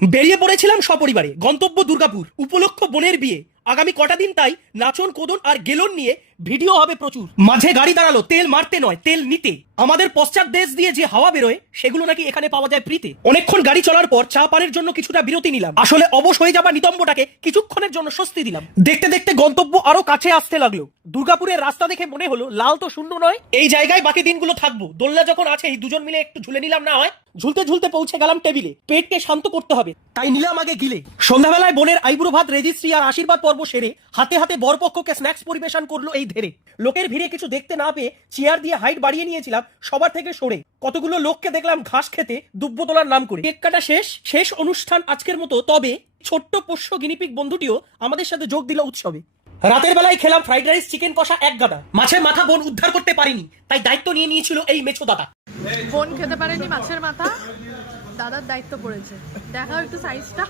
বেরিয়ে পড়েছিলাম সপরিবারে, গন্তব্য দুর্গাপুর, উপলক্ষ বোনের বিয়ে। আগামী কটা দিন তাই নাচন কোদন আর গেলন নিয়ে ভিডিও হবে প্রচুর। মাঝে গাড়ি দাঁড়ালো তেল মারতে নয়, তেল নিতে। আমাদের পশ্চাৎ দেশ দিয়ে যে হাওয়া বেরোয় সেগুলো নাকি এখানে পাওয়া যায় ফ্রিতে। অনেকক্ষণ গাড়ি চলার পর চা পানের জন্য কিছুটা বিরতি নিলাম। আসলে অবশ হয়ে যাবা নিতম্বটাকে কিছুক্ষণের জন্য স্বস্তি দিলাম। দেখতে দেখতে গন্তব্য আরো কাছে আসতে লাগলো। দুর্গাপুরের রাস্তা দেখে মনে হলো লাল তো শূন্য নয়, এই জায়গায় বাকি দিনগুলো থাকবো। দোলনা যখন আছেই দুজন মিলে একটু ঝুলে নিলাম না হয়। ঝুলতে ঝুলতে পৌঁছে গেলাম টেবিলে। পেটকে শান্ত করতে হবে তাই নিলাম আগে গিলে। সন্ধ্যাবেলায় বোনের আইবুড়ো ভাত, রেজিস্ট্রি আর আশীর্বাদ পর্ব সেরে হাতে হাতে বরপক্ষকে স্ন্যাক্স পরিবেশন করলো এই ধেরে। লোকের ভিড়ে কিছু দেখতে না পেয়ে চেয়ার দিয়ে হাইট বাড়িয়ে নিয়েছিলাম সবার থেকে সরে। কতগুলো লোককে দেখলাম ঘাস খেতে দুব্য তোলার নাম করে। কেক কাটা শেষ অনুষ্ঠান আজকের মতো। তবে ছোট্ট পোষ্য গিনিপিক বন্ধুটিও আমাদের সাথে যোগ দিল উৎসবে। রাতের বেলায় খেলাম ফ্রাইড রাইস, চিকেন কষা, এক গাদা। মাছের মাথা বোন উদ্ধার করতে পারিনি, তাই দায়িত্ব নিয়ে নিয়েছিল এই মেছো দাদা। বোন খেতে পারেনি মাছের মাথা, দাদার দায়িত্ব পড়েছে। দেখাও একটু সাইজটা।